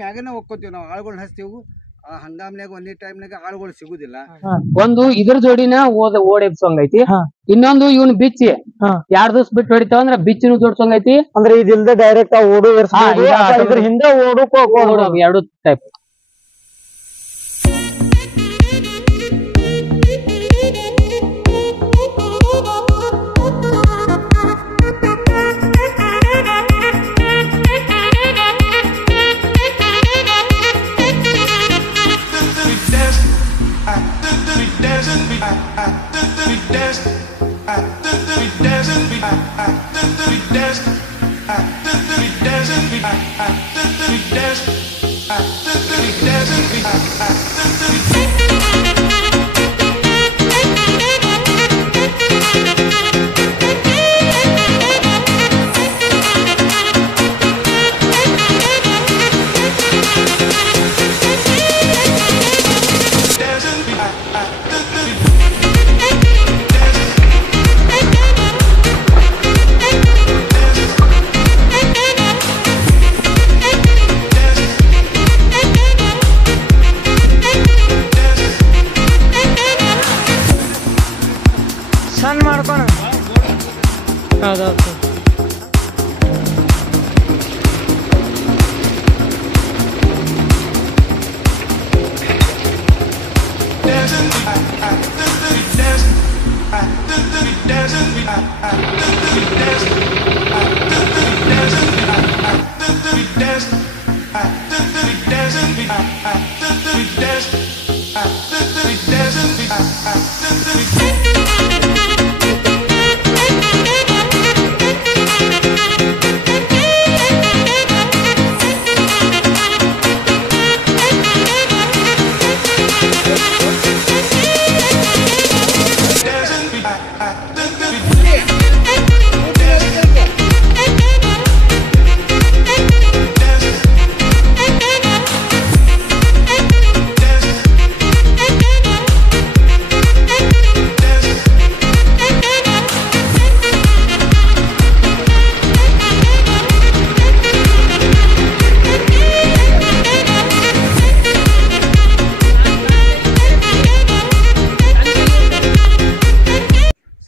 ಮ್ಯಾಗನ ಒಕ್ಕೋತೀವಿ ನಾವು ಆಳುಗಳನ್ನ ಹಚ್ತೀವಿ ಹಂಗಾಮ್ನಾಗ ಒಂದೇ ಟೈಮ್ನಾಗ ಆಳುಗಳು ಸಿಗುದಿಲ್ಲ ಒಂದು ಇದ್ರ ಜೋಡಿನ ಓಡ್ ಎಬ್ಸಂಗ್ ಐತಿ ಇನ್ನೊಂದು ಇವನ್ ಬಿಚ್ಚಿ 2 ದಿವಸ ಬಿಟ್ಟು ಹೊಡಿತಾವ ಅಂದ್ರ ಬಿಚ್ಚಿನೂ ಜೋಡ್ಸಂಗ್ ಐತಿ ಅಂದ್ರೆ ಇದಿಲ್ದ ಡೈರೆಕ್ಟ್ ಓಡು ಇದ್ರ ಹಿಂದೆ ಓಡು ಎರಡು ಟೈಪ್ ಸಣ್ಣ ಮಾಡ್ಕೋಣ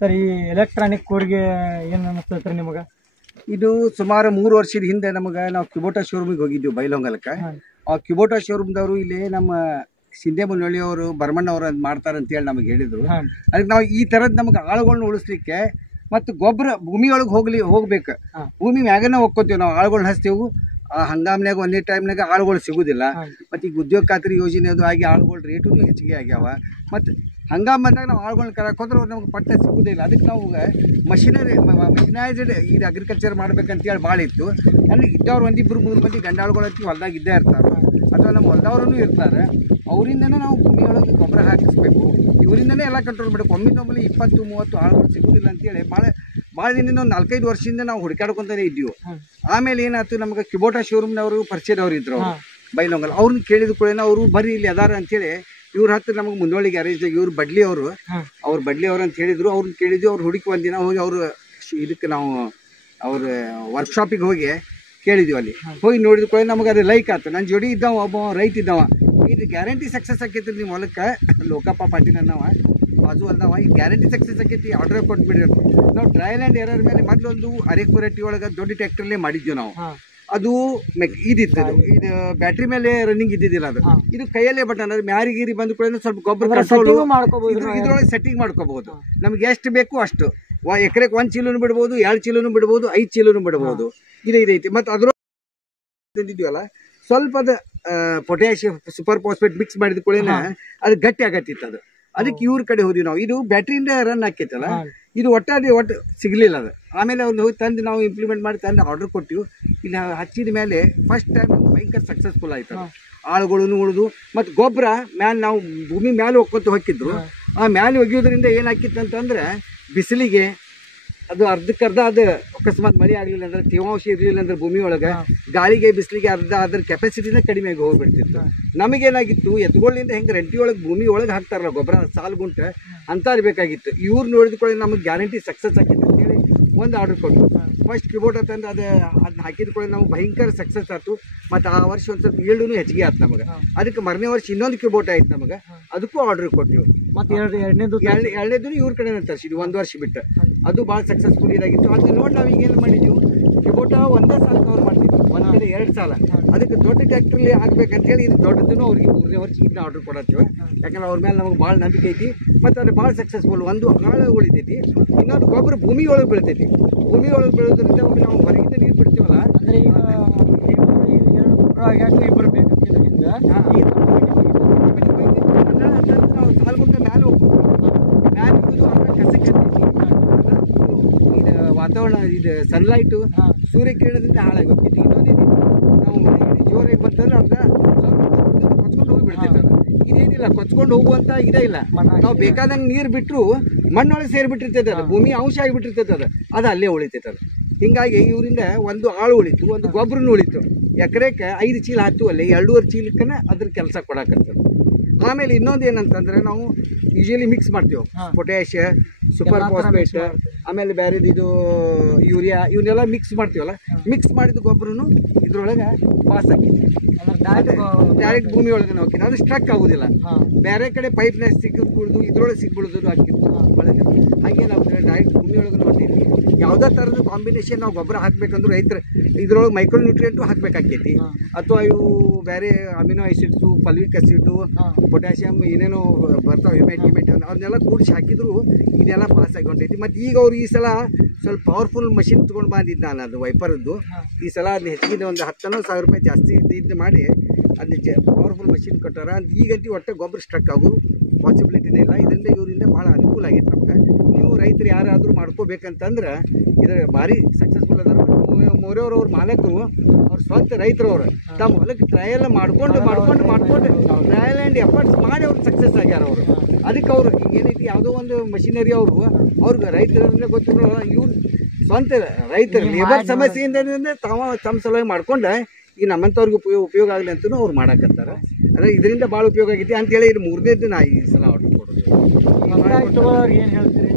ಸರ್ ಈ ಎಲೆಕ್ಟ್ರಾನಿಕ್ ಕೂರ್ಗೆ ಏನ್ ಅನಿಸ್ತೈತ್ರಿ ನಿಮಗ? ಇದು ಸುಮಾರು 3 ವರ್ಷದ ಹಿಂದೆ ನಮಗೆ ನಾವು ಕ್ಯುಬೋಟಾ ಶೋರೂಮಿಗೆ ಹೋಗಿದ್ವಿ ಬೈಲೊಂಗಲಕ್ಕೆ. ಆ ಕ್ಯುಬೋಟಾ ಶೋರೂಮ್ದವರು ಇಲ್ಲಿ ನಮ್ಮ ಸಿಂಧೆ ಮುನ್ನಳ್ಳಿ ಅವರು ಬರ್ಮಣ್ಣವ್ರು ಅದು ಮಾಡ್ತಾರೆ ಅಂತೇಳಿ ನಮಗೆ ಹೇಳಿದ್ರು. ಅದಕ್ಕೆ ನಾವು ಈ ಥರದ್ದು ನಮ್ಗೆ ಆಳುಗಳನ್ನ ಉಳಿಸ್ಲಿಕ್ಕೆ ಮತ್ತು ಗೊಬ್ಬರ ಭೂಮಿಯೊಳಗೆ ಹೋಗ್ಬೇಕು. ಭೂಮಿ ಮ್ಯಾಗನ ಒಕ್ಕೋತೀವಿ ನಾವು ಆಳುಗಳನ್ನ ಹಚ್ತೀವಿ ಹಂಗಾಮ್ನಾಗ ಒಂದೇ ಟೈಮ್ನಾಗ ಆಳುಗಳು ಸಿಗುದಿಲ್ಲ. ಮತ್ತು ಈಗ ಉದ್ಯೋಗ ಖಾತ್ರಿ ಯೋಜನೆ ಅದು ಆಗಿ ಆಳುಗಳ ರೇಟು ಹೆಚ್ಚಿಗೆ ಆಗ್ಯಾವ. ಮತ್ತು ಹಂಗಾಮ್ ಬಂದಾಗ ನಾವು ಆಳುಗಳನ್ನ ಕರಕ್ಕೆ ಹೋದ್ರೆ ನಮ್ಗೆ ಪಟ್ಟೆ ಸಿಗೋದಿಲ್ಲ. ಅದಕ್ಕೆ ನಾವು ಮಿಷನೈಸ್ಡ್ ಇದು ಅಗ್ರಿಕಲ್ಚರ್ ಮಾಡ್ಬೇಕಂತೇಳಿ ಭಾಳ ಇತ್ತು. ನನಗೆ ಇದ್ದವ್ರು 1-2-3 ಮಂದಿ ಗಂಡಾಳುಗಳು ಅಂತ ಹೊಲ್ದಾಗ ಇದ್ದೇ ಇರ್ತಾರೆ, ಅಥವಾ ನಮ್ಮ ಹೊಲ್ದವ್ರೂ ಇರ್ತಾರೆ. ಅವರಿಂದನೇ ನಾವು ಭೂಮಿಯೊಳಗೆ ಗೊಬ್ಬರ ಹಾಕಿಸ್ಬೇಕು. ಇವರಿಂದನೇ ಎಲ್ಲ ಕಂಟ್ರೋಲ್ ಮಾಡಬೇಕು. ಒಮ್ಮೆ 20-30 ಆಳುಗಳು ಸಿಗೋದಿಲ್ಲ ಅಂತೇಳಿ ಭಾಳ ದಿನದಿಂದ ಒಂದು 4-5 ವರ್ಷದಿಂದ ನಾವು ಹುಡುಕಾಡ್ಕೊತಾನೆ ಇದ್ದೀವಿ. ಆಮೇಲೆ ಏನಾಯ್ತು, ನಮ್ಗೆ ಕ್ಯುಬೋಟಾ ಶೋರೂಮ್ನವರು ಪರಿಚಯದವ್ರು ಇದ್ರು ಅವರು ಬೈಲೊಂಗಲ್. ಅವ್ರನ್ನ ಕೇಳಿದ ಕೂಡ ಅವರು ಬರ್ರಿ ಇಲ್ಲಿ ಅದಾರ ಅಂತೇಳಿ ಇವ್ರ ಹತ್ರ ನಮಗೆ ಮುಂದೋಳಿ ಗ್ಯಾರೇಜ್ದಾಗ ಇವ್ರು ಬಡ್ಲಿ ಅವರು ಅಂತ ಹೇಳಿದ್ರು. ಅವ್ರನ್ನ ಕೇಳಿದ್ವಿ. ಅವ್ರು ಹುಡುಕಿ ಒಂದಿನ ಹೋಗಿ ಅವರು ಇದಕ್ಕೆ ನಾವು ಅವ್ರ ವರ್ಕ್ಶಾಪಿಗೆ ಹೋಗಿ ಕೇಳಿದ್ವಿ. ಅಲ್ಲಿ ಹೋಗಿ ನೋಡಿದ ಕೂಡ ನಮಗೆ ಅದು ಲೈಕ್ ಆಯ್ತು. ನನ್ನ ಜೋಡಿ ಇದ್ದಾವ ಒಬ್ಬ ರೈತ ಇದ್ದಾವ, ಇದು ಗ್ಯಾರಂಟಿ ಸಕ್ಸಸ್ ಆಕೈತಿ ನಿಮ್ಮ ಹೊಲಕ್ಕೆ ಲೋಕಪ್ಪ ಪಾಟೀಲ್ ಅನ್ನವ ಬಾಜು ಅಲ್ದವ, ಇದು ಗ್ಯಾರಂಟಿ ಸಕ್ಸಸ್ ಆಕೈತಿ, ಆರ್ಡರ್ ಕೊಟ್ಬಿಡ್ರಿ. ನಾವು ಟ್ರಯಲ್ ಆ್ಯಂಡ್ ಎರರ್ ಮೇಲೆ ಮೊದಲೊಂದು ಅರೆಕುರಟ್ಟಿ ಒಳಗೆ ದೊಡ್ಡ ಟ್ರ್ಯಾಕ್ಟರ್ಲೇ ಮಾಡಿದ್ವಿ ನಾವು. ಅದು ಇದಿತ್ತು, ಇದು ಬ್ಯಾಟ್ರಿ ಮೇಲೆ ರನ್ನಿಂಗ್ ಇದ್ದಿದ್ದಿಲ್ಲ. ಅದು ಇದು ಕೈಯಲ್ಲೇ ಬಟನ್, ಅದು ಮ್ಯಾರಿಗೀರಿ ಬಂದ ಕೂಡ ಸ್ವಲ್ಪ ಗೊಬ್ಬರ ಕಂಟ್ರೋಲ್ ಇದ್ರೊಳಗೆ ಸೆಟ್ಟಿಂಗ್ ಮಾಡ್ಕೋಬಹುದು. ನಮ್ಗೆ ಎಷ್ಟು ಬೇಕು ಅಷ್ಟು. ಎಕರೆಗೆ 1 ಚೀಲನು ಬಿಡ್ಬೋದು, 2 ಚೀಲನು ಬಿಡ್ಬೋದು, 5 ಚೀಲನು ಬಿಡ್ಬೋದು. ಇದೈತಿ. ಮತ್ತು ಅದ್ರ ತಂದಿದ್ವಲ್ಲ ಸ್ವಲ್ಪ ಅದು ಪೊಟ್ಯಾಷಿಯಂ ಸೂಪರ್ ಫಾಸ್ಫೇಟ್ ಮಿಕ್ಸ್ ಮಾಡಿದ ಕೂಡ ಅದು ಗಟ್ಟಿ ಆಗತ್ತಿತ್ತು. ಅದಕ್ಕೆ ಇವ್ರ ಕಡೆ ಹೋದ್ವಿ ನಾವು. ಇದು ಬ್ಯಾಟ್ರಿಯಿಂದ ರನ್ ಆಕೈತಲ್ಲ, ಇದು ಒಟ್ಟು ಸಿಗ್ಲಿಲ್ಲ. ಅದು ಆಮೇಲೆ ಅವ್ರು ಹೋಗಿ ತಂದು ನಾವು ಇಂಪ್ಲಿಮೆಂಟ್ ಮಾಡಿ ತಂದು ಆರ್ಡರ್ ಕೊಟ್ಟಿವಿ. ಇಲ್ಲಿ ಹಚ್ಚಿದ ಮೇಲೆ ಫಸ್ಟ್ ಟೈಮ್ ಭಯಂಕರ ಸಕ್ಸಸ್ಫುಲ್ ಆಯ್ತು. ಆಳುಗಳನ್ನು ಉಳಿದು ಮತ್ತು ಗೊಬ್ಬರ ಮ್ಯಾಲೆ ನಾವು ಭೂಮಿ ಮ್ಯಾಲೆ ಒಕ್ಕೊತ ಹೋಗಿದ್ರು. ಆ ಮ್ಯಾಲೆ ಒಗೆಯೋದ್ರಿಂದ ಏನಾಕಿತ್ತು ಅಂತಂದ್ರೆ ಬಿಸಿಲಿಗೆ ಅದು ಅರ್ಧಕ್ಕರ್ಧ ಅದು ಅಕಸ್ಮಾತ್ ಮಳೆ ಆಗಲಿಲ್ಲ ಅಂದ್ರೆ ತೇವಾಂಶ ಇರಲಿಲ್ಲ ಅಂದ್ರೆ ಭೂಮಿ ಒಳಗೆ ಗಾಳಿಗೆ ಬಿಸಿಲಿಗೆ ಅದ್ರ ಕೆಪಾಸಿಟಿನ ಕಡಿಮೆ ಆಗಿ ಹೋಗ್ಬಿಡ್ತಿತ್ತು. ನಮಗೇನಾಗಿತ್ತು, ಎತ್ತುಗಳಿಂದ ಹೆಂಗೆ ರಂಟಿ ಒಳಗೆ ಭೂಮಿ ಒಳಗೆ ಹಾಕ್ತಾರಲ್ಲ ಗೊಬ್ಬರ ಸಾಲು ಗುಂಟೆ ಅಂತ ಬೇಕಾಗಿತ್ತು. ಇವ್ರು ನೋಡಿದ ಕೂಡ ನಮಗೆ ಗ್ಯಾರಂಟಿ ಸಕ್ಸಸ್ ಆಗಿತ್ತು ಅಂತೇಳಿ ಒಂದು ಆರ್ಡರ್ ಕೊಟ್ಟು ಫಸ್ಟ್ ಕಿಬೋಟ ತಂದು ಅದನ್ನ ಹಾಕಿದ ಕೂಡ ನಾವು ಭಯಂಕರ ಸಕ್ಸಸ್ ಆಯ್ತು. ಮತ್ತು ಆ ವರ್ಷ ಒಂದು ಸ್ವಲ್ಪ ಈಲ್ಡೂ ಹೆಚ್ಚಿಗೆ ಆಯ್ತು ನಮಗೆ. ಅದಕ್ಕೆ ಮರನೇ ವರ್ಷ ಇನ್ನೊಂದು ಕಿಬೋಟ ಆಯ್ತು ನಮಗೆ, ಅದಕ್ಕೂ ಆರ್ಡರ್ ಕೊಟ್ಟಿವಿ. ಮತ್ತೆ ಎರಡನೇದು ಇವ್ರ ಕಡೆ ತರಿಸಿದ್ವಿ 1 ವರ್ಷ ಬಿಟ್ಟು. ಅದು ಭಾಳ ಸಕ್ಸಸ್ಫುಲ್ ಇದಾಗಿತ್ತು. ಅದನ್ನ ನೋಡಿ ನಾವು ಈಗ ಏನು ಮಾಡಿದ್ವಿ, ಕಿಬೋಟ ಒಂದೇ ಸಾಲ ಕವರ್ ಮಾಡ್ತಿದ್ವಿ, ಒಂದು ಕಡೆ 2 ಸಾಲ. ಅದಕ್ಕೆ ದೊಡ್ಡ ಟ್ಯಾಕ್ಟ್ರಲ್ಲಿ ಆಗ್ಬೇಕಂತೇಳಿ ಇದು ದೊಡ್ಡದನ್ನು ಅವ್ರಿಗೆ 3ನೇ ವರ್ಷ ಇದನ್ನ ಆರ್ಡರ್ ಕೊಡತ್ತೀವಿ. ಯಾಕಂದ್ರೆ ಅವ್ರ ಮೇಲೆ ನಮಗೆ ಭಾಳ ನಂಬಿಕೆ ಐತಿ. ಮತ್ತು ಅದು ಭಾಳ ಸಕ್ಸಸ್ಫುಲ್. ಒಂದು ಆಳು ಉಳಿತೈತಿ, ಇನ್ನೊಂದು ಗೊಬ್ಬರ ಭೂಮಿ ಒಳಗೆ ಬೀಳ್ತೈತಿ. ಭೂಮಿ ಒಳಗೆ ಬೀಳೋದ್ರಿಂದ ನಾವು ಹೊರಗಿಂದ ನೀರು ಬಿಡ್ತೀವಲ್ಲ, ಅಂದ್ರೆ ಈಗ ಇಬ್ಬರು ಬೇಕಂತಿದ್ರಿಂದ ನಾವು ಸಾಲ್ಗುಂಟ ಮ್ಯಾಲೆ ಹೋಗ್ಬೋದು. ಮ್ಯಾಲೆ ಹೋಗೋದು ಆಮೇಲೆ ಕಸಕ್ಕೆ ಇದು ವಾತಾವರಣ, ಇದು ಸನ್ಲೈಟು ಸೂರ್ಯಕಿರಣದಿಂದ ಹಾಳಾಗಿ ಹೋಗ್ತೈತಿ. ಇನ್ನೊಂದು ನಾವು ಮಳೆ ಜೋರಾಗಿ ಬಂತಂದ್ರೆ ಅದನ್ನ ಸ್ವಲ್ಪ ಕೊಚ್ಕೊಂಡು ಹೋಗಿ ಬಿಡ್ತೈತೆ. ಇದೇನಿಲ್ಲ, ಕೊಚ್ಕೊಂಡು ಹೋಗುವಂತ ಇದೇ ಇಲ್ಲ. ನಾವು ಬೇಕಾದಂಗೆ ನೀರು ಬಿಟ್ಟರು ಮಣ್ಣೊಳಗೆ ಸೇರಿಬಿಟ್ಟಿರ್ತೈತೆ, ಅದು ಭೂಮಿ ಅಂಶ ಆಗಿಬಿಟ್ಟಿರ್ತೈತೆ, ಅದು ಅಲ್ಲೇ ಉಳಿತೈತೆ. ಅದು ಹಿಂಗಾಗಿ ಇವರಿಂದ ಒಂದು ಆಳು ಉಳಿತು, ಒಂದು ಗೊಬ್ಬರನೂ ಉಳಿತು. ಎಕರೆಕ್ಕೆ 5 ಚೀಲ ಹತ್ತು ಅಲ್ಲಿ 2.5 ಚೀಲಕ್ಕನ ಅದ್ರ ಕೆಲಸ ಕೊಡಾಕತ್ತದ. ಆಮೇಲೆ ಇನ್ನೊಂದು ಏನಂತಂದ್ರೆ ನಾವು ಯೂಶಲಿ ಮಿಕ್ಸ್ ಮಾಡ್ತೀವಿ, ಪೊಟ್ಯಾಷ್, ಸೂಪರ್ ಫಾಸ್ಫೇಟ್, ಆಮೇಲೆ ಬೇರೆದು ಇದು ಯೂರಿಯಾ, ಇವನ್ನೆಲ್ಲ ಮಿಕ್ಸ್ ಮಾಡ್ತೀವಲ್ಲ. ಮಿಕ್ಸ್ ಮಾಡಿದ ಗೊಬ್ಬರನು ಇದ್ರೊಳಗೆ ಪಾಸ್ ಆಕೈತಿ, ಡೈರೆಕ್ಟ್ ಭೂಮಿ ಒಳಗೆ ಹೋಗ್ತೀನಿ. ಅದು ಸ್ಟ್ರಕ್ ಆಗೋದಿಲ್ಲ. ಬೇರೆ ಕಡೆ ಪೈಪ್ನಾಗ ಸಿಕ್ಬಿಡ್ದು ಇದ್ರೊಳಗೆ ಸಿಕ್ಬಿಡೋದು ಹಾಕಿತ್ತು ಒಳಗೆ. ಹಾಗೆ ನಾವು ಡೈರೆಕ್ಟ್ ಭೂಮಿ ಒಳಗೆ ನೋಡ್ತೀವಿ. ಯಾವುದೇ ಥರದ ಕಾಂಬಿನೇಷನ್ ನಾವು ಗೊಬ್ಬರ ಹಾಕ್ಬೇಕಂದ್ರೆ ರೈತರು ಇದ್ರೊಳಗೆ ಮೈಕ್ರೋ ನ್ಯೂಟ್ರಿಯೆಂಟು ಹಾಕ್ಬೇಕಾಕೈತಿ, ಅಥವಾ ಇವು ಬೇರೆ ಅಮಿನೋ ಆಸಿಡ್ಸು, ಫಲ್ವಿಕ್ ಆಸಿಡ್ಡು, ಪೊಟ್ಯಾಷಿಯಮ್ ಏನೇನೋ ಬರ್ತಾವೆ, ಹಿಮೆಟ್ ಅವನ್ನೆಲ್ಲ ಕೂಡಿಸಿ ಹಾಕಿದ್ರು ಇದೆಲ್ಲ ಪಾಸ್ ಆಗಿ ಹೊಂಟೈತಿ. ಮತ್ತು ಈಗ ಅವ್ರು ಈ ಸಲ ಸ್ವಲ್ಪ ಪವರ್ಫುಲ್ ಮಷಿನ್ ತೊಗೊಂಡು ಬಂದಿದ್ದು ನಾನು, ಅದು ವೈಪರ್ದು. ಈ ಸಲ ಅದನ್ನ ಹೆಚ್ಚಿಗೆ ಒಂದು 10,000 ರೂಪಾಯಿ ಜಾಸ್ತಿ ಇದು ಮಾಡಿ ಅದನ್ನ ಪವರ್ಫುಲ್ ಮಷಿನ್ ಕೊಟ್ಟಾರ. ಅಂತ ಈಗಂತೂ ಒಟ್ಟೆ ಗೊಬ್ಬರ ಸ್ಟ್ರಕ್ ಆಗೋ ಪಾಸಿಬಿಲಿಟಿನೇ ಇಲ್ಲ. ಇದರಿಂದ ಇವರಿಂದ ಭಾಳ ಅನುಕೂಲ ಆಗೈತೆ ನಮ್ಗೆ. ನೀವು ರೈತರು ಯಾರಾದರೂ ಮಾಡ್ಕೋಬೇಕಂತಂದ್ರೆ ಇದು ಭಾರಿ ಸಕ್ಸಸ್ಫುಲ್ ಅದಾರ. ಮೋರೆಯವ್ರ ಮಾಲಕರು ಅವ್ರ ಸ್ವಂತ ರೈತರವ್ರು ತಮ್ಮ ಹೊಲಕ್ಕೆ ಟ್ರಯಲ್ ಮಾಡ್ಕೊಂಡು ಟ್ರಯಲ್ ಆ್ಯಂಡ್ ಎಫರ್ಟ್ಸ್ ಮಾಡಿ ಅವ್ರು ಸಕ್ಸಸ್ ಆಗ್ಯಾರ ಅವರು. ಅದಕ್ಕೆ ಅವರು ಏನೈತಿ ಯಾವುದೋ ಒಂದು ಮಷಿನರಿ ಅವ್ರಿಗೆ ರೈತರಂದ್ರೆ ಗೊತ್ತಿರೋ ಇವ್ರು ಸ್ವಂತ ರೈತರು ಲೇಬರ್ ಸಮಸ್ಯೆಯಿಂದ ತಮ್ಮ ಸಲುವಾಗಿ ಮಾಡ್ಕೊಂಡು ಈಗ ನಮ್ಮಂಥವ್ರಿಗೆ ಉಪಯೋಗ ಆಗಲಿ ಅಂತಲೂ ಅವ್ರು ಮಾಡಾಕತ್ತಾರೆ. ಅಂದರೆ ಇದರಿಂದ ಭಾಳ ಉಪಯೋಗ ಆಗೈತಿ ಅಂತೇಳಿ ಇದು 3ನೇದು ನಾ ಈ ಸಲ ಆರ್ಡರ್ ಕೊಡೋದು. ಏನು ಹೇಳ್ತೀರಿ?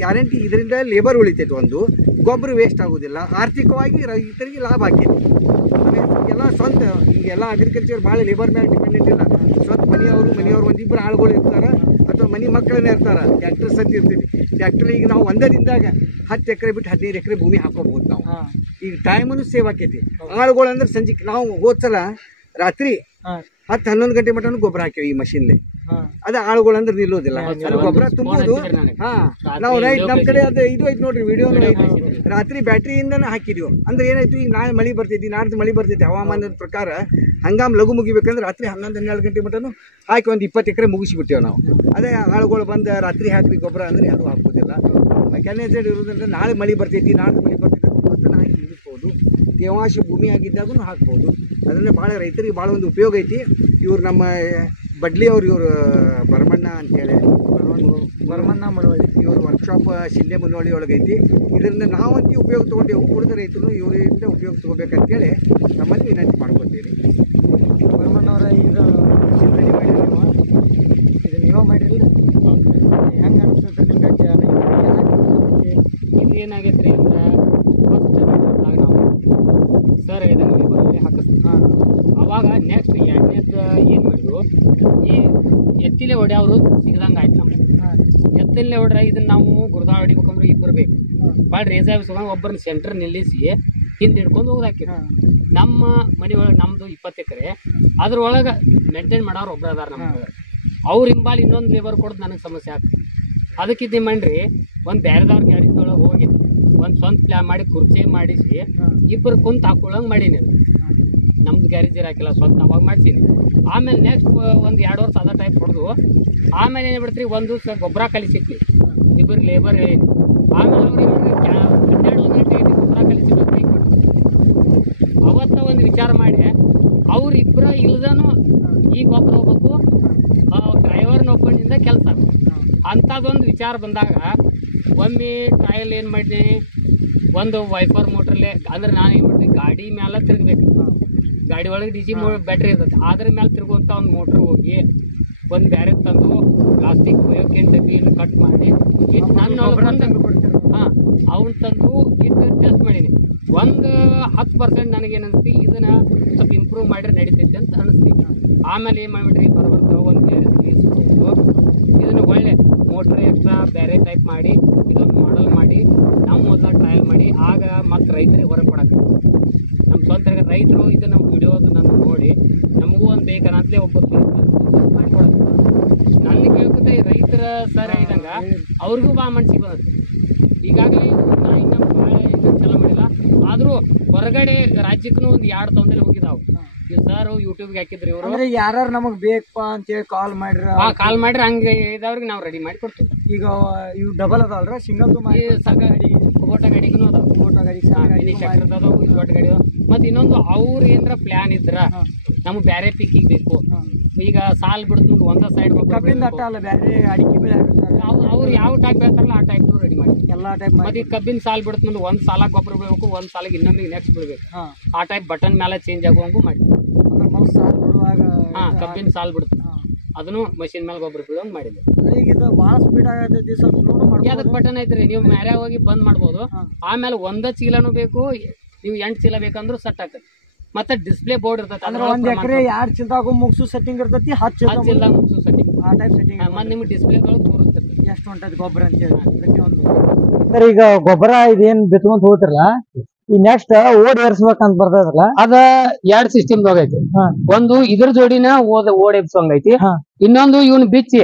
ಗ್ಯಾರಂಟಿ ಇದರಿಂದ ಲೇಬರ್ ಉಳಿತೈತಿ, ಒಂದು ಗೊಬ್ಬರ ವೇಸ್ಟ್ ಆಗೋದಿಲ್ಲ, ಆರ್ಥಿಕವಾಗಿ ರೈತರಿಗೆ ಲಾಭ ಆಕೈತಿ. ಎಲ್ಲ ಸ್ವಂತ ಈಗೆಲ್ಲ ಅಗ್ರಿಕಲ್ಚರ್ ಭಾಳ ಲೇಬರ್ ಮೇಲೆ ಡಿಪೆಂಡೆಂಟ್ ಇಲ್ಲ. ಸ್ವಂತ ಮನೆಯವರು ಒಂದಿಬ್ಬರು ಆಳುಗಳು ಇರ್ತಾರೆ, ಅಥವಾ ಮನೆ ಮಕ್ಕಳನ್ನೇ ಇರ್ತಾರೆ. ಟ್ಯಾಕ್ಟರ್ ಸತಿ ಇರ್ತೀವಿ. ಟ್ಯಾಕ್ಟರ್ ಈಗ ನಾವು ಒಂದೇ ದಿನದಾಗ 10 ಎಕರೆ ಬಿಟ್ಟು 15 ಎಕರೆ ಭೂಮಿ ಹಾಕೋಬಹುದು ನಾವು. ಈಗ ಟೈಮನ್ನು ಸೇವ್ ಆಕೈತಿ. ಆಳುಗಳು ಅಂದ್ರೆ ಸಂಜೆ ನಾವು ಹೋದ್ಸಲ ರಾತ್ರಿ 10-11 ಗಂಟೆ ಮಟನು ಗೊಬ್ಬರ ಹಾಕಿವಿ ಈ ಮಷಿನ್ಲಿ. ಅದ ಆಳುಗಳು ಅಂದ್ರೆ ನಿಲ್ಲೋದಿಲ್ಲ, ಅದು ಗೊಬ್ಬರ ತುಂಬುದು. ನಾವು ರೈಟ್ ನಮ್ಮ ಕಡೆ ಅದು ಇದು ಐತಿ ನೋಡ್ರಿ, ವಿಡಿಯೋನು ಐತಿ. ರಾತ್ರಿ ಬ್ಯಾಟ್ರಿಯಿಂದನೇ ಹಾಕಿದ್ವಿ. ಅಂದ್ರೆ ಏನಾಯ್ತು, ಈಗ ನಾಳೆ ಮಳೆ ಬರ್ತೈತಿ, ನಾಡ್ದು ಮಳೆ ಬರ್ತೈತಿ. ಹವಾಮಾನದ ಪ್ರಕಾರ ಹಂಗಾಮ್ ಲಘು ಮುಗಿಬೇಕಂದ್ರೆ ರಾತ್ರಿ 11-12 ಗಂಟೆ ಮಟನು ಹಾಕಿ ಒಂದು 20 ಎಕರೆ ಮುಗಿಸಿಬಿಟ್ಟೇವೆ ನಾವು. ಅದೇ ಆಳುಗಳು ಬಂದು ರಾತ್ರಿ ಹಾಕಿ ಗೊಬ್ಬರ ಅಂದ್ರೆ ಅದು ಹಾಕೋದಿಲ್ಲ. ಮೆಕ್ಯಾನೈಸೆಡ್ ಇರೋದ್ರಿಂದ ನಾಳೆ ಮಳೆ ಬರ್ತೈತಿ, ನಾಡ್ದು ಮಳೆ ಬರ್ತೈತಿ ಗೊಬ್ಬರನ ಹಾಕಿ ಇಳಿಸ್ಬೋದು. ತೇವಾಂಶ ಭೂಮಿ ಆಗಿದ್ದಾಗೂ ಹಾಕ್ಬೋದು. ಅದರಿಂದ ಭಾಳ ರೈತರಿಗೆ ಭಾಳ ಒಂದು ಉಪಯೋಗ ಐತಿ. ಇವ್ರು ನಮ್ಮ ಬಡ್ಲಿ ಅವ್ರು, ಇವರು ಭರಮಣ್ಣ ಅಂತೇಳಿ, ಭರಮಣ್ಣ ಮಳವಳ್ಳಿ, ಇವ್ರ ವರ್ಕ್ಶಾಪ್ ಶಿಂದೆ ಮುನ್ನೋಳಿ ಒಳಗೈತಿ. ಇದರಿಂದ ನಾವಂತೂ ಉಪಯೋಗ ತೊಗೊಂಡೇವು, ಉಳಿದ ರೈತರು ಇವರಿಂದ ಉಪಯೋಗ ತೊಗೋಬೇಕಂತೇಳಿ ನಮ್ಮಲ್ಲಿ ವಿನಂತಿ ಮಾಡ್ಕೊತೀವಿ. ಭರಮಣ್ಣವ್ರ ಇದು ಮಿಷಿನ್ ರೆಡಿ ಮಾಡಿರಿ ಇದು ನೀವು ಮಾಡಿರಲಿ, ಹೆಂಗೆ ಅನಿಸ್ತದೆ ನಿಮ್ಗೆ? ಇದು ಏನಾಗೈತ್ರಿ ಅಂದ್ರೆ ನಾವು ಸರ್ ಇದನ್ನು ಹಾಕಿಸ್ತೀವಿ. ಅವಾಗ ನೆಕ್ಸ್ಟ್ 2ನೇದು ಏನು ಮಾಡಿದ್ರು, ಈ ಎತ್ತಿಲೆ ಹೊಡೆಯವರು ಸಿಗದಂಗೆ ಆಯ್ತು ನಮ್ಗೆ. ಎತ್ತಲ್ಲೇ ಹೊಡ್ರೆ ಇದನ್ನು ನಾವು ಗುರ್ದಾ ಹೊಡಿಬೇಕಂದ್ರೆ ಇಬ್ಬರು ಬೇಕು. ಭಾಳ ರೇಸ್ ಆಗಿಸ್ಕೊಂಡು ಒಬ್ಬರನ್ನ ಸೆಂಟ್ರ್ ನಿಲ್ಲಿಸಿ ಹಿಂದೆ ಹಿಡ್ಕೊಂಡು ಹೋಗೋದಾಕಿದ್ರು. ನಮ್ಮ ಮನೆ ಒಳಗೆ ನಮ್ಮದು 20 ಎಕರೆ, ಅದ್ರೊಳಗೆ ಮೇಂಟೈನ್ ಮಾಡೋರು ಒಬ್ಬರು ಅದಾರ ನಮ್ಗೆ. ಅವ್ರ ಹಿಂಬಾಲ್ ಇನ್ನೊಂದು ಲೇಬರ್ ಕೊಡೋದು ನನಗೆ ಸಮಸ್ಯೆ ಆಗ್ತದೆ. ಅದಕ್ಕಿದ್ದು ಮಾಡ್ರಿ, ಒಂದು ಬೇರೆದವ್ರ ಗ್ಯಾರೇಜ್ದೊಳಗೆ ಹೋಗಿ ಒಂದು ಸ್ವಂತ ಪ್ಲ್ಯಾನ್ ಮಾಡಿ ಕುರ್ಚಿ ಮಾಡಿಸಿ ಇಬ್ಬರು ಕುಂತು ಹಾಕೊಳ್ಳಂಗೆ ಮಾಡೀನಿ. ನಮ್ದು ಗ್ಯಾರೇಜ್ ಇರಾಕಿಲ್ಲ, ಸ್ವಂತ ಅವಾಗ ಮಾಡ್ಸೀನಿ. ಆಮೇಲೆ ನೆಕ್ಸ್ಟ್ ಒಂದು 2 ವರ್ಷ ಅದ ಟೈಪ್ ಹೊಡೆದು ಆಮೇಲೆ ಏನು ಬಿಡ್ತೀರಿ, ಒಂದು ಗೊಬ್ಬರ ಕಲಿಸಿದ್ವಿ ಇಬ್ಬರು ಲೇಬರ್ ಹೇಳಿ. ಆಮೇಲೆ ಅವ್ರಿಗೆ 12 ಗಂಟೆ ಗೊಬ್ಬರ ಕಲಿಸಿಬೇಕು. ಅವತ್ತ ಒಂದು ವಿಚಾರ ಮಾಡಿ ಅವ್ರಿಬ್ಬರ ಇಲ್ದನೂ ಈ ಗೊಬ್ಬರ ಹೋಗ್ಬೇಕು, ಡ್ರೈವರ್ನ ಒಬ್ಬನಿಂದ ಕೆಲಸ ಅಂಥದ್ದೊಂದು ವಿಚಾರ ಬಂದಾಗ ಒಮ್ಮೆ ಟ್ರಯಲ್ ಏನು ಮಾಡಿದ್ದೀನಿ, ಒಂದು ವೈಫರ್ ಮೋಟ್ರಲ್ಲೇ ಅಂದ್ರೆ ನಾನು ಏನು ಮಾಡಿದೆ, ಗಾಡಿ ಮೇಲೆ ತಿರುಗಬೇಕು. ಗಾಡಿ ಒಳಗೆ DC ಬ್ಯಾಟ್ರಿ ಇರ್ತದೆ, ಅದ್ರ ಮೇಲೆ ತಿರುಗುವಂಥ ಒಂದು ಮೋಟ್ರ್ ಹೋಗಿ ಒಂದು ಬ್ಯಾರೆ ತಂದು ಪ್ಲಾಸ್ಟಿಕ್ ಬಯೋಕೆನ್ ಡಬ್ಬಿಯನ್ನು ಕಟ್ ಮಾಡಿ ನನ್ನ ಹಾಂ ಅವ್ನು ತಂದು ಇಟ್ಟು ಟೆಸ್ಟ್ ಮಾಡೀನಿ. ಒಂದು 10% ನನಗೇನಂತಿ ಇದನ್ನ ಸ್ವಲ್ಪ ಇಂಪ್ರೂವ್ ಮಾಡಿದ್ರೆ ನಡೀತೈತೆ ಅಂತ ಅನಿಸ್ತಿ. ಆಮೇಲೆ ಏನು ಮಾಡಿಬಿಟ್ರಿ ಬರ್ತಾ ಒಂದು ಇದನ್ನು ಒಳ್ಳೆ ಮೋಟ್ರ್ ಎಕ್ಸ್ಟ್ರಾ ಬೇರೆ ಟೈಪ್ ಮಾಡಿ ಇದೊಂದು ಮಾಡಲ್ ಮಾಡಿ ನಾವು ಮೊದಲ ಟ್ರಯಲ್ ಮಾಡಿ ಆಗ ಮತ್ತು ರೈತರಿಗೆ ಹೊರಗೆ ಕೊಡಕ್ಕೆ ನಮ್ಮ ಸ್ವಂತ ರೈತರು ಇದನ್ನು ನಮ್ಮ ವಿಡಿಯೋದು ನಾನು ನೋಡಿ ನಮಗೂ ಒಂದು ಬೇಕನ್ನಂತಲೇ ಒಬ್ಬರು ಮಾಡಿಕೊಡೋದು. ನನಗೆ ಕೇಳ್ಕೊತ ರೈತರ ಸರ್ ಇದ್ದಂಗೆ ಅವ್ರಿಗೂ ಭಾಳ ಮನ್ಸಿಗೆ ಬಂದದ್ದು. ಈಗಾಗಲೇ ನಾ ಇನ್ನೂ ಭಾಳ ಇದು ಚಲೋ ಮಾಡಿಲ್ಲ, ಆದರೂ ಹೊರಗಡೆ ರಾಜ್ಯಕ್ಕೂ ಒಂದು 2 ತೊಂದರೆ ಹೋಗಿದ್ದಾವೆ. ಈ ಸರ್ ಯೂಟ್ಯೂಬ್ಗೆ ಹಾಕಿದ್ರಿ ಇವರು. ಅಂದ್ರೆ ಯಾರು ನಮಗ್ ಬೇಕಪ್ಪ ಅಂತೇಳಿ ಕಾಲ್ ಮಾಡ್ರ ಕಾಲ್ ಮಾಡ್ರಿ ಹಂಗೆ ಇದಾವ್ರಿಗೆ ನಾವು ರೆಡಿ ಮಾಡಿ ಕೊಡ್ತೀವಿ. ಈಗ ಇವು ಡಬಲ್ ಅದಾವಲ್ರ ಸಿಂಗಲ್ದು ಸಾಗ ಗಾಡಿ ಓಟ ಗಾಡಿಗೂ ಅದಾವ, ಓಟ ಗಾಡಿ ಮಿನಿ ಟ್ರ್ಯಾಕ್ಟರ್ ಅದಾವ, ದೊಡ್ಡ ಗಾಡಿ ಅದಾವ. ಮತ್ತು ಇನ್ನೊಂದು ಅವ್ರು ಏನಾರ ಪ್ಲ್ಯಾನ್ ಇದ್ರ ನಮ್ಗೆ ಬೇರೆ ಪಿಕ್ಕಿಗೆ ಬೇಕು. ಈಗ ಸಾಲ್ ಬಿಡ್ತು ಮುಂದೆ ಒಂದೇ ಸೈಡ್ ಕಬ್ಬಿನ ಅಟ್ಟ ಅಲ್ಲ ಬೇರೆ ಅಡಿಕೆ ಬೆಳೆ ಅವ್ರು ಯಾವ ಟೈಪ್ ಹೇಳ್ತಾರಲ್ಲ ಆ ಟೈಪ್ ರೆಡಿ ಮಾಡಿ ಎಲ್ಲಾ ಟೈಪ್ ಮತ್ತೆ ಈಗ ಕಬ್ಬಿನ ಸಾಲ್ ಬಿಡ್ತು ಮುಂದೆ ಒಂದು ಸಾಲಾಗ ಗೊಬ್ಬರ ಬಿಡಬೇಕು, ಒಂದು ಸಾಲಿಗೆ ಇನ್ನೊಂದಿಗೆ ನೆಕ್ಸ್ಟ್ ಬಿಡ್ಬೇಕು. ಆ ಟೈಪ್ ಬಟನ್ ಮೇಲೆ ಚೇಂಜ್ ಆಗುವಂಗೂ ಮಾಡಿ. ಸಾಲ್ ಬಿಡುವಾಗ ಕಬ್ಬಿನ ಸಾಲ್ ಬಿಡ್ತು ಅದನ್ನು ಮಷಿನ್ ಮೇಲೆ ಗೊಬ್ಬರ ಬಿಡೋಂಗೆ ಮಾಡಿದ್ವಿ. ಈಗ ಇದು ಭಾಳ ಸ್ಪೀಡ್ ಆಗತೈತಿ, ಸ್ವಲ್ಪ ಸ್ಲೋ ಮಾಡಿ. ಅದಕ್ಕೆ ಬಟನ್ ಐತ್ರಿ, ನೀವು ಮ್ಯಾಲೆ ಹೋಗಿ ಬಂದ್ ಮಾಡ್ಬೋದು. ಆಮೇಲೆ ಒಂದ ಚೀಲನೂ ಬೇಕು, ನೀವು 8 ಚೀಲ ಬೇಕಂದ್ರೂ ಸೆಟ್ ಆಗ್ತದೆ. ಮತ್ತೆ ಡಿಸ್ಪ್ಲೇ ಬೋರ್ಡ್ ಇರ್ತೈತೆ, ಅಂದ್ರೆ 1 ಎಕರೆ 2 ಚೀಲದಾಗ ಮುಗಿಸು ಸೆಟ್ಟಿಂಗ್ ಇರ್ತೈತಿ, 10 ಚೀಲದಾಗ ಮುಗಿಸು ಸೆಟ್ಟಿಂಗ್ ಆ ಟೈಪ್ ಸೆಟ್ಟಿಂಗ್. ಮತ್ತೆ ನಿಮ್ಗೆ ಡಿಸ್ಪ್ಲೇಗಳು ತೋರಿಸ್ತಿರ್ತದೆ ಎಷ್ಟು ಹೊಂಟೈತಿ ಗೊಬ್ಬರ ಅಂತ ಹೇಳಿ ಪ್ರತಿಯೊಂದು. ಸರ್ ಈಗ ಗೊಬ್ಬರ ಇದೇನ್ ಬಿತ್ಕೊಂತ ಹೋಗ್ತಿರಲ್ಲ, ಈ ನೆಕ್ಸ್ಟ್ ಓಡ್ ಏರ್ಸ್ಬೇಕಂತ ಬರ್ತದಲ್ಲ, ಅದ 2 ಸಿಸ್ಟಮ್ದಾಗ ಐತಿ. ಒಂದು ಇದ್ರ ಜೋಡಿನ ಓಡ್ ಎಬ್ಸಂಗ್ ಐತಿ, ಇನ್ನೊಂದು ಇವನ್ ಬಿಚ್ಚಿ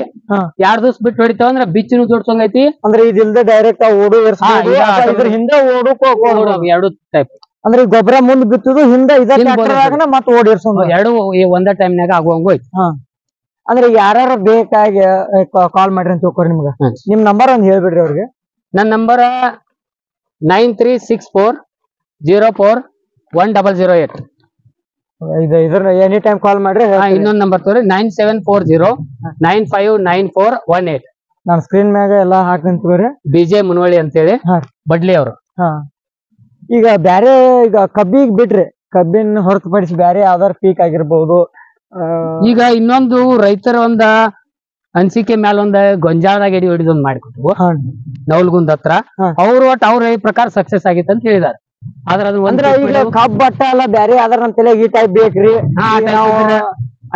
2 ದಿವಸ ಬಿಟ್ಟು ಹೊಡಿತಾವ ಅಂದ್ರೆ ಬಿಚ್ಚಿನೂ ಜೋಡ್ಸಂಗ್ ಐತಿ. ಅಂದ್ರೆ ಇದಿಲ್ದೆ ಡೈರೆಕ್ಟ್ ಓಡು ಇದ್ರ ಹಿಂದೆ ಓಡು 2 ಟೈಪ್. ಅಂದ್ರೆ ಗೊಬ್ಬರ ಮುಂದ್ ಬಿತ್ತುದು ಹಿಂದೆ ಇದಾಗನ ಮತ್ ಓಡ್ ಏರ್ಸೋದು 2 ಒಂದೇ ಟೈಮ್ನಾಗ ಆಗುವಂಗು ಐತಿ. ಅಂದ್ರೆ ಯಾರು ಬೇಕಾಗಿ ಕಾಲ್ ಮಾಡ್ರಿ ಅಂತ ತಿಳ್ಕೊರಿ. ನಿಮ್ಗ ನಿಮ್ ನಂಬರ್ ಒಂದ್ ಹೇಳ್ಬಿಡ್ರಿ ಅವ್ರಿಗೆ. ನನ್ನ ನಂಬರ್ 9364041008. ಇದ್ರ ಎನಿ ಟೈಮ್ ಕಾಲ್ ಮಾಡ್ರಿ. ಇನ್ನೊಂದು ನಂಬರ್ ತೋರಿ 9740959418. ನಾನು ಸ್ಕ್ರೀನ್ ಮ್ಯಾಗ ಎಲ್ಲಾ ಹಾಕಂತೀವ್ರಿ. BJ ಮುನವಳ್ಳಿ ಅಂತೇಳಿ ಬಡ್ಲಿ ಅವರು. ಈಗ ಬ್ಯಾರೆ ಈಗ ಕಬ್ಬಿಗೆ ಬಿಡ್ರಿ, ಕಬ್ಬಿನ ಹೊರತುಪಡಿಸಿ ಬ್ಯಾರೆ ಯಾವ್ದಾರ ಪೀಕ್ ಆಗಿರ್ಬಹುದು. ಈಗ ಇನ್ನೊಂದು ರೈತರ ಒಂದ ಅನ್ಸಿಕೆ ಮ್ಯಾಲ ಒಂದ ಗೊಂಜಾಳದಾಗ ಎಡಿ ಹೊಡಿದೊಂದು ಮಾಡಿಕೊಟ್ರು ನವಲ್ಗುಂದ್ ಹತ್ರ. ಅವ್ರು ಒಟ್ಟು ಅವ್ರ ಪ್ರಕಾರ ಸಕ್ಸಸ್ ಆಗಿತ್ತು ಅಂತ ಹೇಳಿದಾರೆ. ಆದ್ರ ಅದು ಅಂದ್ರೆ ಈಗ ಕಬ್ಬ್ ಬಟ್ಟ ಅಲ್ಲ ಬ್ಯಾರೆ ಯಾವ್ದಾರ ನಮ್ ತಲೆಗೆ ಈ ಟೈಪ್ ಬೇಕ್ರಿ.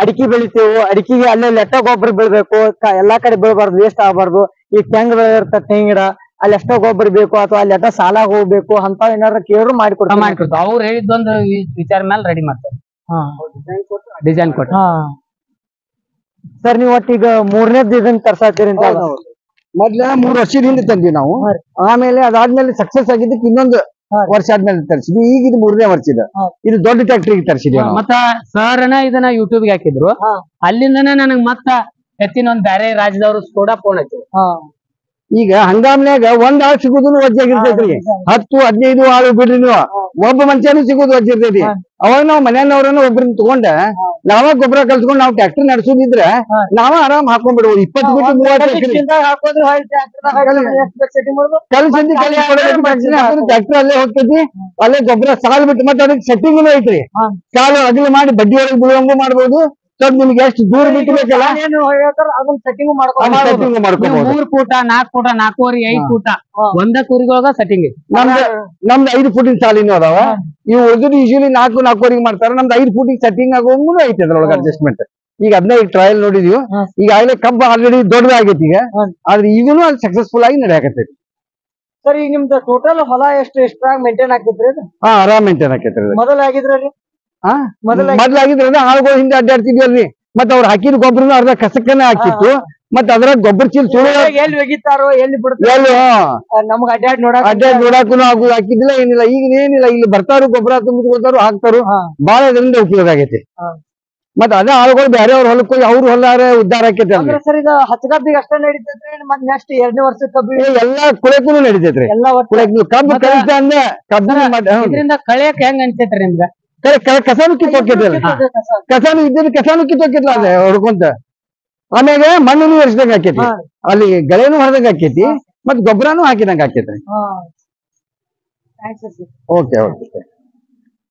ಅಡಿಕೆ ಬೆಳಿತೇವು, ಅಡಿಕೆಗೆ ಅಲ್ಲೇ ಲೆಟ್ಟ ಗೊಬ್ಬರ ಬೆಳಿಬೇಕು, ಎಲ್ಲಾ ಕಡೆ ಬೆಳಬಾರ್ದು, ವೇಸ್ಟ್ ಆಗಬಾರ್ದು. ಈಗ ತೆಂಗ್ ಬೆಳೆದಿರ್ತ ತೆಂಗ್ ಗಿಡ ಅಲ್ಲಿ ಎಷ್ಟೋ ಗೊಬ್ಬರ ಬೇಕು ಅಥವಾ ಅಲ್ಲಿ ಎಷ್ಟ ಸಾಲ ಹೋಗ್ಬೇಕು ಅಂತ ಏನಾರ ಕೇಳ್ರು ಮಾಡಿಕೊಡ್ತಾರೆ. ಅವ್ರು ಹೇಳಿದ್ದೊಂದು ವಿಚಾರ ಮೇಲೆ ರೆಡಿ ಮಾಡ್ತಾರೆ, ಡಿಸೈನ್ ಕೊಟ್ಟು. ಸರ್ ನೀವು ಒಟ್ಟಿಗ 3ನೇದ್ ಇದನ್ನ ತರ್ಸಾತೀರಿ ಅಂತ. ಮೊದ್ಲ 3 ವರ್ಷದ ಹಿಂದೆ ತಂದ್ವಿ ನಾವು, ಆಮೇಲೆ ಅದಾದ್ಮೇಲೆ ಸಕ್ಸಸ್ ಆಗಿದ್ದಕ್ಕೆ ಇನ್ನೊಂದು ವರ್ಷ ಆದ್ಮೇಲೆ ತರಿಸಿದ್ವಿ. ಈಗ ಇದು 3ನೇ ವರ್ಷ ಇದು ದೊಡ್ಡ ಟ್ಯಾಕ್ಟ್ರಿಗೆ ತರಿಸಿದ್ವಿ. ಮತ್ತ ಸರ್ನ ಇದನ್ನ ಯೂಟ್ಯೂಬ್ಗೆ ಹಾಕಿದ್ರು, ಅಲ್ಲಿಂದನೇ ನನಗ್ ಮತ್ತ ಎತ್ತಿನ ಒಂದ್ ಬೇರೆ ರಾಜ್ಯದವ್ರು ಕೂಡ ಫೋನ್ ಹಚ್ಚಿದ್ರು. ಈಗ ಹಂಗಾಮ್ನ್ಯಾಗ ಒಂದ್ ಆಳು ಸಿಗುದು ವಜ್ಜಾಗಿರ್ತೈತ್ರಿ, 10-15 ಆಳು ಬಿಡ್ರಿ ನೀವು, ಒಬ್ಬ ಮನುಷ್ಯನು ಸಿಗುದು ವಜ್ಜಿರ್ತೈತಿ. ಅವಾಗ ನಾವ್ ಮನೆಯವ್ರನ್ನ ಒಬ್ಬರನ್ನ ತಗೊಂಡ ನಾವ ಗೊಬ್ಬರ ಕಲ್ಸ್ಕೊಂಡ್ ನಾವ್ ಟ್ರ್ಯಾಕ್ಟರ್ ನಡೆಸೋದಿದ್ರ ನಾವ ಆರಾಮ್ ಹಾಕೊಂಡ್ಬಿಡ್ಬೋದು. 20 ಬಿಟ್ಟು 30 ಟ್ರ್ಯಾಕ್ಟರ್ ಅಲ್ಲೇ ಹೋಗ್ತೈತಿ. ಅಲ್ಲೇ ಗೊಬ್ಬರ ಸಾಲು ಬಿಟ್ಟು ಮತ್ತೆ ಅದಕ್ಕೆ ಸೆಟ್ಟಿಂಗ್ ಐತ್ರಿ, ಸಾಲು ಅಗಲ ಮಾಡಿ ಬಡ್ಡಿ ಒಳಗೆ ಬೀಳುವಂಗೂ ಮಾಡ್ಬೋದು. ಸ್ವಲ್ಪ ನಿಮ್ಗೆ ಎಷ್ಟು ದೂರ ಬಿಟ್ಟು ಬೇಕಲ್ಲ ಅದನ್ನ ಸೆಟ್ಟಿಂಗ್ ಮಾಡ್ಕೊಂಡು 3 ಫೂಟ 4 ಫೂಟ 4.5 5 ಫೂಟ ಒಂದ ಕುರಿಗಳಾಗ ಸೆಟ್ಟಿಂಗ್. ನಮ್ದು 5 ಫೂಟಿನ ಸಾಲಿನೂ ಅದಾವ. ಇವು ಉಳಿದ್ರು ಯೂಶಲಿ 4-4.5 ಮಾಡ್ತಾರ. ನಮ್ದು 5 ಫೂಟಿಗೆ ಸೆಟ್ಟಿಂಗ್ ಆಗೋಂಗೂ ಐತಿ ಅದ್ರೊಳಗೆ ಅಡ್ಜಸ್ಟ್ಮೆಂಟ್. ಈಗ ಅದನ್ನ ಈಗ ಟ್ರಯಲ್ ನೋಡಿದೀವಿ. ಈಗ ಆಗಲೇ ಕಬ್ಬು ಆಲ್ರೆಡಿ ದೊಡ್ಡದಾಗೈತಿ ಈಗ, ಆದ್ರೆ ಈಗನು ಅದು ಸಕ್ಸಸ್ಫುಲ್ ಆಗಿ ನಡೆಯಕತ್ತೈತಿ. ಸರ್ ಈಗ ನಿಮ್ದು ಟೋಟಲ್ ಹೊಲ ಎಷ್ಟ್ರಾಗ ಮೇಂಟೈನ್ ಆಕೈತ್ರಿ? ಆರಾಮ್ ಮೇಂಟೈನ್ ಆಕೈತ್ರಿ. ಮೊದಲಾಗಿದ್ರಿ ಮೊದಲಾಗಿದ್ರೆ ಆಳುಗಳು ಹಿಂದೆ ಅಡ್ಡಾಡ್ತಿದ್ವಲ್ರಿ, ಮತ್ತ ಅವ್ರು ಹಾಕಿದ ಗೊಬ್ಬರನು ಅರ್ಧ ಕಸಕ್ಕನೆ ಹಾಕಿತ್ತು. ಮತ್ತ ಅದ್ರ ಗೊಬ್ಬರ ಚೀಲ ಎಲ್ಲಿ ಒಗಿತಾರೋ ಎಲ್ಲಿ ಬಿಡ್ತಾರೋ ನಮ್ಗೆ ಅಡ್ಡಾಡ್ ನೋಡಾಕು ಹಾಕಿದ್ದಿಲ್ಲ, ಏನಿಲ್ಲ. ಈಗ ಏನಿಲ್ಲ, ಇಲ್ಲಿ ಬರ್ತಾರು ಗೊಬ್ಬರ ತುಂಬಿಸ್ಕೊಳ್ತಾರು ಹಾಕ್ತಾರು. ಬಹಳ ಇದರಿಂದ ಉಪಯೋಗ ಆಗೈತಿ. ಮತ್ತ ಅದೇ ಆಳುಗಳು ಬೇರೆ ಅವ್ರ ಹೊಲಕ್ಕೆ ಹೋಗಿ ಅವ್ರ ಹೊಲಾರ ಉದ್ದಾರ ಆಕೈತಿ. ಸರ್ ಇದು ಹಚ್ಚಗಬ್ಬಿಗೆ ಅಷ್ಟೇ ನಡೀತೈತ್ರಿ, ಮತ್ತೆ ನೆಕ್ಸ್ಟ್ 2ನೇ ವರ್ಷದ ಕಬ್ಬಿ ಎಲ್ಲಾ ಕುಳಕ್ಕೂ ನಡೀತೈತ್ರಿ. ಕಬ್ಬು ಕಲಿತ ಅಂದ್ರೆ ಇದರಿಂದ ಕಳೆಯಕ್ ಹೆಂಗ್ ಅನ್ಸೈತ್ರಿ ನಿಮ್ಗ? ಕಸಾನು ಕಿತ್ತೋಕಿದ್ರಲ್ಲ, ಕಸಾನು ಇದ್ದಿದ್ದು ಕಸಾನು ಕಿತ್ತೋಕಿದ್ಲ ಅದ ಹೊಡ್ಕೊಂತ. ಆಮ್ಯಾಗ ಮಣ್ಣು ಎರ್ಸ್ದಂಗ ಆಕೈತಿ, ಅಲ್ಲಿ ಗಳೆನೂ ಹೊರದಂಗ ಆಕೈತಿ, ಮತ್ ಗೊಬ್ಬರನು ಹಾಕಿದಂಗ ಆಕೈತ್ರಿ. Okay okay.